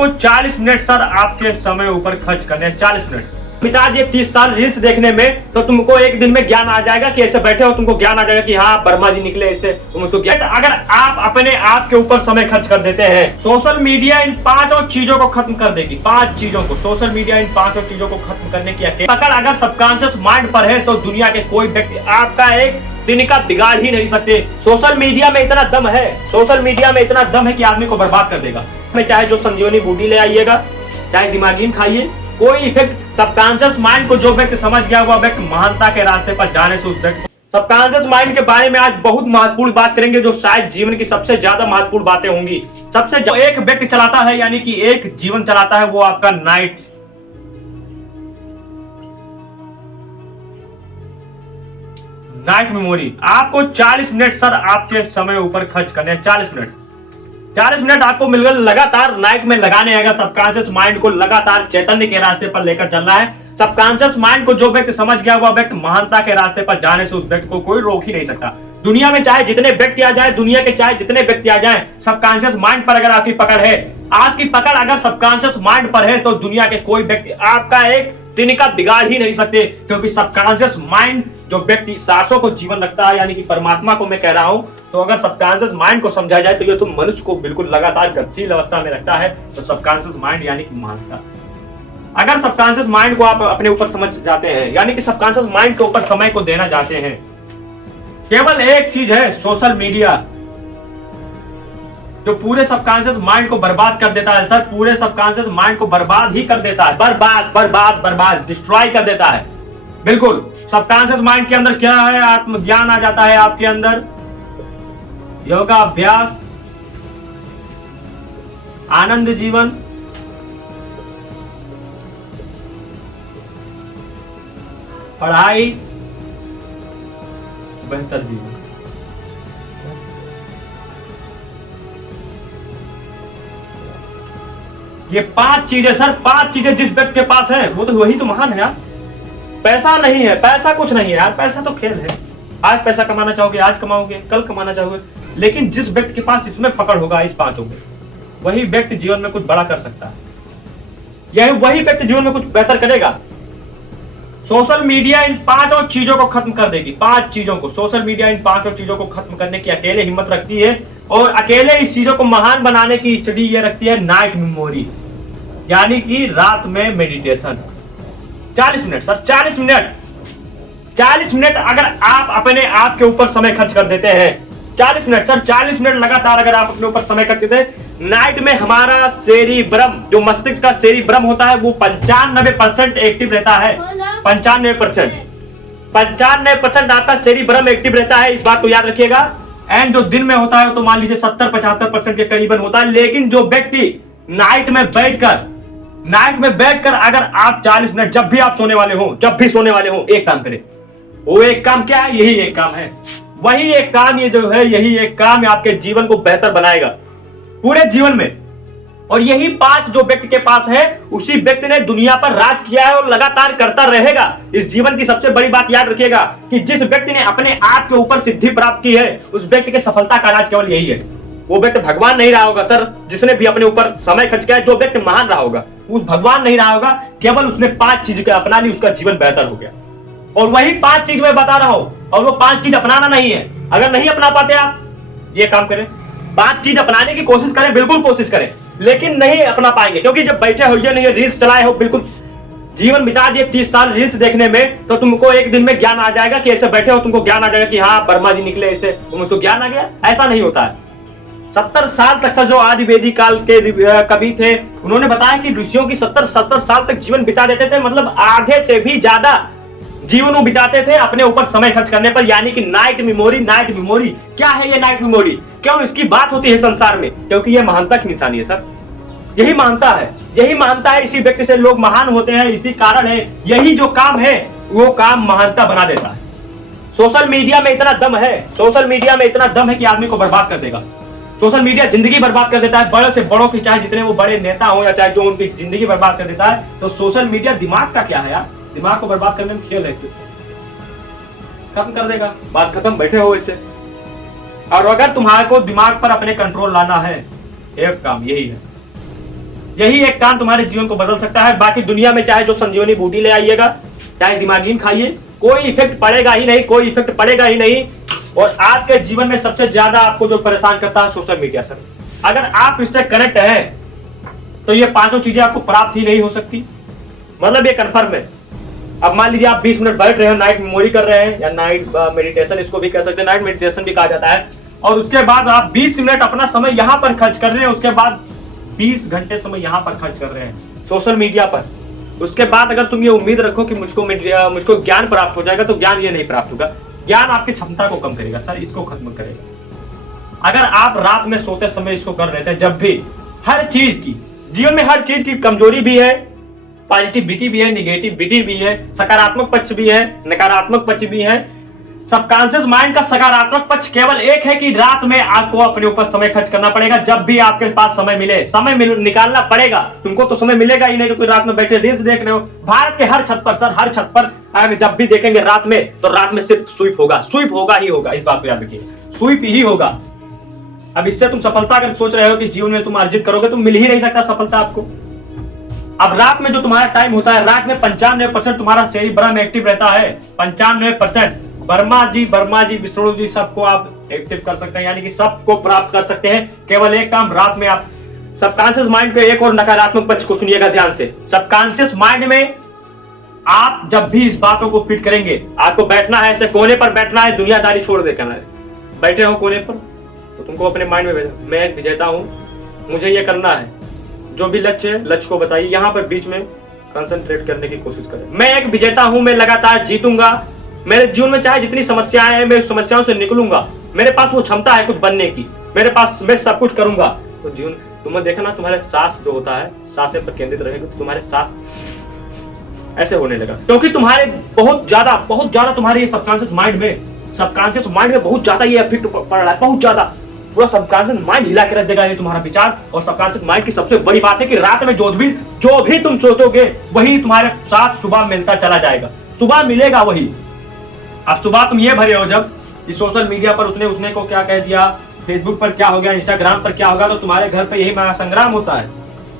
आपको 40 minute sir आपके समय ऊपर खर्च करने हैं। 40 मिनट बिता दिए 30 साल रील्स देखने में, तो तुमको एक दिन में ज्ञान आ जाएगा कि ऐसे बैठे हो तुमको ज्ञान आ जाएगा कि हाँ वर्मा जी निकले ऐसे, तुम उसको ज्ञान। अगर आप अपने आप के ऊपर समय खर्च कर देते हैं, सोशल मीडिया इन 5 चीजों को खत्म कर देगी। 5 चीजों को, सोशल मीडिया इन 5 चीजों को खत्म करने की पकड़ अगर सबकॉन्शियस माइंड पर है तो दुनिया के कोई व्यक्ति आपका एक दिन का बिगाड़ ही नहीं सकते। सोशल मीडिया में इतना दम है, सोशल मीडिया में इतना दम है कि आदमी को बर्बाद कर देगा। चाहे जो संजीवनी बूटी ले आइएगा, चाहे दिमागीन खाइए, कोई इफेक्ट सबकॉन्शियस माइंड को जो व्यक्ति समझ गया हुआ व्यक्ति महानता के रास्ते पर जाने से उस व्यक्ति। सबकॉन्शियस माइंड के बारे में आज बहुत महत्वपूर्ण बात करेंगे, जो शायद जीवन की सबसे ज्यादा महत्वपूर्ण बातें होंगी। सबसे जो एक व्यक्ति चलाता है, यानी कि एक जीवन चलाता है, वो आपका नाइट मेमोरी। आपको 40 मिनट सर आपके समय ऊपर खर्च करने हैं। 40 मिनट आपको मिलकर लगातार नाइट में लगाने आएगा। सबकॉन्शियस माइंड को लगातार चैतन्य के रास्ते पर लेकर चलना है। सबकॉन्शियस माइंड को जो व्यक्ति समझ गया हुआ व्यक्ति महानता के रास्ते पर जाने से उस व्यक्ति को कोई रोक ही नहीं सकता। दुनिया में चाहे जितने व्यक्ति आ जाए, दुनिया के चाहे जितने व्यक्ति आ जाए, सबकॉन्शियस माइंड पर अगर आपकी पकड़ है, आपकी पकड़ अगर सबकॉन्शियस माइंड पर है, तो दुनिया के कोई व्यक्ति आपका एक दिन का बिगाड़ ही नहीं सकते। क्योंकि सबकॉन्शियस माइंड जो व्यक्ति सांसों को जीवन रखता है, यानी कि परमात्मा को मैं कह रहा हूं, तो अगर सबकॉन्शियस माइंड को समझा जाए तो ये तो मनुष्य को बिल्कुल लगातार गतिशील अवस्था में रखता है। तो सबकॉन्शियस माइंड यानी कि महानता। अगर सबकॉन्शियस माइंड को आप अपने ऊपर समझ जाते हैं, यानी कि सबकॉन्शियस माइंड के ऊपर समय को देना चाहते हैं, केवल एक चीज है, सोशल मीडिया, जो पूरे सबकॉन्शियस माइंड को बर्बाद कर देता है। सर पूरे सबकॉन्शियस माइंड को बर्बाद ही कर देता है, बर्बाद डिस्ट्रॉय कर देता है। बिल्कुल सबकॉन्शियस माइंड के अंदर क्या है, आत्मज्ञान आ जाता है आपके अंदर, योगा अभ्यास, आनंद जीवन, पढ़ाई, बेहतर जीवन। ये 5 चीजें सर, 5 चीजें जिस व्यक्ति के पास है वो तो वही तो महान है यार। पैसा नहीं है, पैसा कुछ नहीं है यार, पैसा तो खेल है। आज पैसा कमाना चाहोगे आज कमाओगे, कल कमाना चाहोगे, लेकिन जिस व्यक्ति के पास इसमें पकड़ होगा, इस 5 में, वही व्यक्ति जीवन में कुछ बड़ा कर सकता है। यही वही व्यक्ति जीवन में कुछ बेहतर करेगा। सोशल मीडिया इन 5 चीजों को खत्म कर देगी। 5 चीजों को, सोशल मीडिया इन 5 चीजों को खत्म करने की अकेले हिम्मत रखती है, और अकेले इस चीजों को महान बनाने की स्टडी ये रखती है नाइट मेमोरी, यानी कि रात में मेडिटेशन। 40 मिनट सर, 40 मिनट अगर आप अपने आप के ऊपर समय खर्च कर देते हैं, 40 मिनट सर, 40 मिनट लगातार अगर आप अपने ऊपर समय खर्च देते हैं, नाइट में हमारा सेरिब्रम, जो मस्तिष्क का सेरिब्रम होता है, वो 95% एक्टिव रहता है। 95% आपका सेरिब्रम एक्टिव रहता है, इस बात को याद रखिएगा। एंड जो दिन में होता है तो मान लीजिए 70-75% के करीबन होता है। लेकिन जो व्यक्ति नाइट में बैठकर अगर आप 40 मिनट, जब भी आप सोने वाले हो, एक काम करें। वो एक काम क्या है? यही एक काम है, वही एक काम, ये जो है यही एक काम आपके जीवन को बेहतर बनाएगा पूरे जीवन में। और यही 5 जो व्यक्ति के पास है, उसी व्यक्ति ने दुनिया पर राज किया है और लगातार करता रहेगा। इस जीवन की सबसे बड़ी बात याद रखिएगा कि जिस व्यक्ति ने अपने आप के ऊपर सिद्धि प्राप्त की है, उस व्यक्ति की सफलता का राज केवल यही है। वो व्यक्ति भगवान नहीं रहा होगा सर, जिसने भी अपने ऊपर समय खर्च किया है। जो व्यक्ति महान रहा होगा वो भगवान नहीं रहा होगा, केवल उसने 5 चीजें अपना ली, उसका जीवन बेहतर हो गया। और वही 5 चीज मैं बता रहा हूं, और वो 5 चीज अपनाना नहीं है। अगर नहीं अपना पाते आप, ये काम करें, 5 चीज अपनाने की कोशिश करें, बिल्कुल कोशिश करें, लेकिन नहीं अपना पाएंगे। क्योंकि जब बैठे हो नहीं रील्स चलाए हो, बिल्कुल जीवन बिता दिए 30 साल रील्स देखने में, तो तुमको एक दिन में ज्ञान आ जाएगा कि ऐसे बैठे हो तुमको ज्ञान आ जाएगा कि हाँ वर्मा जी निकले ऐसे, तुमको ज्ञान आ गया। ऐसा नहीं होता है। 70 साल तक सर, जो आदि वैदिक काल के कवि थे, उन्होंने बताया कि ऋषियों की 70 साल तक जीवन बिता देते थे, मतलब आधे से भी ज्यादा जीवन वो बिताते थे अपने ऊपर समय खर्च करने पर, यानी कि नाइट मेमोरी। क्या है ये नाइट मेमोरी? क्यों इसकी बात होती है संसार में? क्योंकि ये महानता की निशानी है सर, यही मानता है। इसी व्यक्ति से लोग महान होते हैं, इसी कारण है। यही जो काम है वो काम महानता बना देता है। सोशल मीडिया में इतना दम है कि आदमी को बर्बाद कर देगा। सोशल मीडिया जिंदगी बर्बाद कर देता है, बड़े से बड़ों की, चाहे जितने वो बड़े नेता हो या चाहे जो, उनकी जिंदगी बर्बाद कर देता है। तो सोशल मीडिया दिमाग का क्या है यार? दिमाग को बर्बाद करने में खेल है, खत्म कर देगा, बात खत्म, बैठे हो इससे। और अगर तुम्हारे को दिमाग पर अपने कंट्रोल लाना है, एक काम यही है, यही एक काम तुम्हारे जीवन को बदल सकता है। बाकी दुनिया में चाहे जो संजीवनी बूटी ले आइएगा, चाहे दिमागीन खाइए, कोई इफेक्ट पड़ेगा ही नहीं, कोई इफेक्ट पड़ेगा ही नहीं। और आज के जीवन में सबसे ज्यादा आपको जो परेशान करता है सोशल मीडिया सर। अगर आप इससे कनेक्ट हैं तो ये पांचों चीजें आपको प्राप्त ही नहीं हो सकती, मतलब ये कन्फर्म है। अब मान लीजिए आप 20 मिनट बैठ रहे हो, नाइट मेमोरी कर रहे हैं या नाइट मेडिटेशन इसको भी कह सकते हैं, नाइट मेडिटेशन भी कहा जाता है, और उसके बाद आप 20 मिनट अपना समय यहां पर खर्च कर रहे हैं, उसके बाद 20 घंटे समय यहां पर खर्च कर रहे हैं सोशल मीडिया पर। उसके बाद अगर तुम ये उम्मीद रखो कि मुझको ज्ञान प्राप्त हो जाएगा, तो ज्ञान ये नहीं प्राप्त होगा। ज्ञान आपकी क्षमता को कम करेगा सर, इसको खत्म करेगा। अगर आप रात में सोते समय इसको कर रहे थे, जब भी हर चीज की जीवन में हर चीज की कमजोरी भी है, पॉजिटिविटी भी है, निगेटिविटी भी है, सकारात्मक पक्ष भी है, नकारात्मक पक्ष भी है। सबकॉन्शियस माइंड का सकारात्मक पक्ष केवल एक है कि रात में आपको अपने ऊपर समय खर्च करना पड़ेगा। जब भी आपके पास समय मिले, निकालना पड़ेगा। तुमको तो समय मिलेगा ही नहीं, तो कोई रात में बैठे रील्स देख रहे हो। भारत के हर छत पर सर, हर छत पर अगर जब भी देखेंगे रात में, तो रात में सिर्फ स्वीप होगा, स्वीप होगा ही होगा। इस बात को याद रखिए, स्वीप ही होगा। अब इससे तुम सफलता अगर सोच रहे हो कि जीवन में तुम अर्जित करोगे, तो मिल ही नहीं सकता सफलता आपको। अब रात में जो तुम्हारा टाइम होता है, रात में 95% तुम्हारा शरीर ब्रह्म एक्टिव रहता है। 95% ब्रह्मा जी विष्णु जी सबको आप एक्टिव कर सकते हैं, यानी कि सबको प्राप्त कर सकते हैं। केवल एक काम रात में आप सबकॉन्शियस माइंड के एक और नकारात्मक पक्ष को सुनिएगा ध्यान से। सबकॉन्शियस माइंड में आप जब भी इस बातों को फिट करेंगे, आपको बैठना है, ऐसे कोने पर बैठना है, दुनियादारी छोड़ देना है। बैठे हो कोने पर, तो तुमको अपने माइंड में भेजना, मैं एक विजेता हूं, मुझे ये करना है। जो भी लक्ष्य है, लक्ष्य को बताइए, यहाँ पर बीच में कंसंट्रेट करने की कोशिश करें। मैं एक विजेता हूं, मैं लगातार जीतूंगा। मेरे जीवन में चाहे जितनी समस्याएं हैं, मैं समस्याओं से निकलूंगा। मेरे पास वो क्षमता है कुछ बनने की, मेरे पास, मैं सब कुछ करूंगा। तो जीवन तुम्हें देखना, तुम्हारे सांस जो होता है, सांसें पर केंद्रित रहेगा, तो तुम्हारे सांस ऐसे होने लगा, क्योंकि तुम्हारे बहुत ज्यादा तुम्हारे ये सबकॉन्शियस माइंड में बहुत ज्यादा ये इफेक्ट पड़ रहा है, बहुत ज्यादा। पूरा सबकॉन्शियस माइंड हिला के रख देगा ये तुम्हारा विचार। और सबकॉन्शियस माइंड की सबसे बड़ी बात है कि रात में जो भी तुम सोचोगे, वही तुम्हारे साथ सुबह मिलता चला जाएगा, सुबह मिलेगा वही। अब सुबह तुम ये भरे हो जब कि सोशल मीडिया पर उसने को क्या कह दिया, फेसबुक पर क्या हो गया, इंस्टाग्राम पर क्या होगा, तो तुम्हारे घर पे यही महासंग्राम होता है।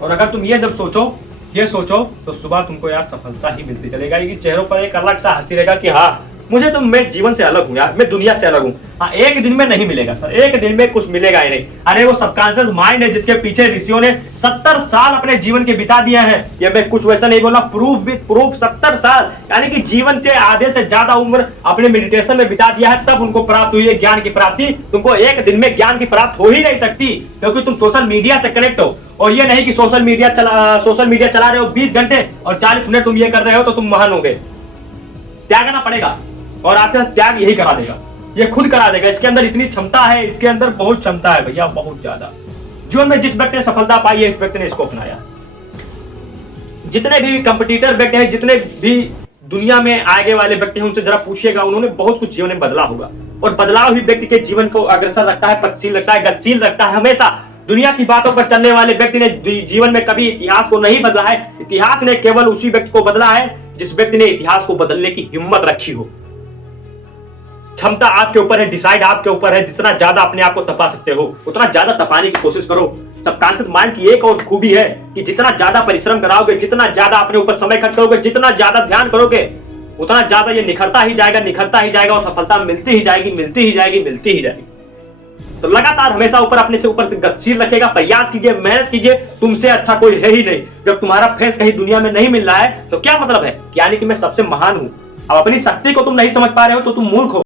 और अगर तुम ये सोचो तो सुबह तुमको यार सफलता ही मिलती चलेगा। ये चेहरों पर एक अलग सा हंसी रहेगा कि हाँ, मुझे तो, मैं जीवन से अलग हूँ यार, मैं दुनिया से अलग हूँ। हाँ, एक दिन में नहीं मिलेगा सर, एक दिन में कुछ मिलेगा ही नहीं। अरे वो सबकॉन्शियस माइंड है जिसके पीछे ऋषियों ने 70 साल अपने जीवन के बिता दिए हैं। ये मैं कुछ वैसा नहीं बोला, प्रूफ 70 साल, यानी कि जीवन से आधे से ज्यादा उम्र अपने मेडिटेशन में बिता दिया है, तब उनको प्राप्त हुई है ज्ञान की प्राप्ति। तुमको एक दिन में ज्ञान की प्राप्त हो ही नहीं सकती, क्योंकि तुम सोशल मीडिया से कनेक्ट हो। और ये नहीं कि सोशल मीडिया चला रहे हो 20 घंटे और 40 मिनट तुम ये कर रहे हो तो तुम महान होगे। त्यागना पड़ेगा, और आपका त्याग यही करा देगा, ये खुद करा देगा। इसके अंदर इतनी क्षमता है, इसके अंदर बहुत क्षमता है भैया, बहुत ज्यादा। जीवन में जिस व्यक्ति ने सफलता पाई है, इस व्यक्ति ने इसको अपनाया। जितने भी कंपटीटर व्यक्ति हैं, जितने भी दुनिया में आगे वाले व्यक्ति हैं, उनसे जरा पूछिएगा, उन्होंने बहुत कुछ जीवन में बदला होगा। और बदलाव ही व्यक्ति के जीवन को अग्रसर रखता है, पथशील रखता है, गतिशील रखता है। हमेशा दुनिया की बातों पर चलने वाले व्यक्ति ने जीवन में कभी इतिहास को नहीं बदला है। इतिहास ने केवल उसी व्यक्ति को बदला है जिस व्यक्ति ने इतिहास को बदलने की हिम्मत रखी हो। क्षमता आपके ऊपर है, डिसाइड आपके ऊपर है। जितना ज्यादा अपने आप को तपा सकते हो, उतना ज्यादा तपाने की कोशिश करो। सबकॉन्शियस माइंड की एक और खूबी है कि जितना ज्यादा परिश्रम कराओगे, जितना ज्यादा अपने ऊपर समय खर्च करोगे, जितना ज्यादा ध्यान करोगे, उतना ज्यादा ये निखरता ही जाएगा और सफलता मिलती ही जाएगी। तो लगातार हमेशा अपने से ऊपर गतिशील रखेगा, प्रयास कीजिए, मेहनत कीजिए। तुमसे अच्छा कोई है ही नहीं। जब तुम्हारा फेस कहीं दुनिया में नहीं मिल रहा है, तो क्या मतलब है? यानी कि मैं सबसे महान हूं। अब अपनी शक्ति को तुम नहीं समझ पा रहे हो तो तुम मूर्ख हो।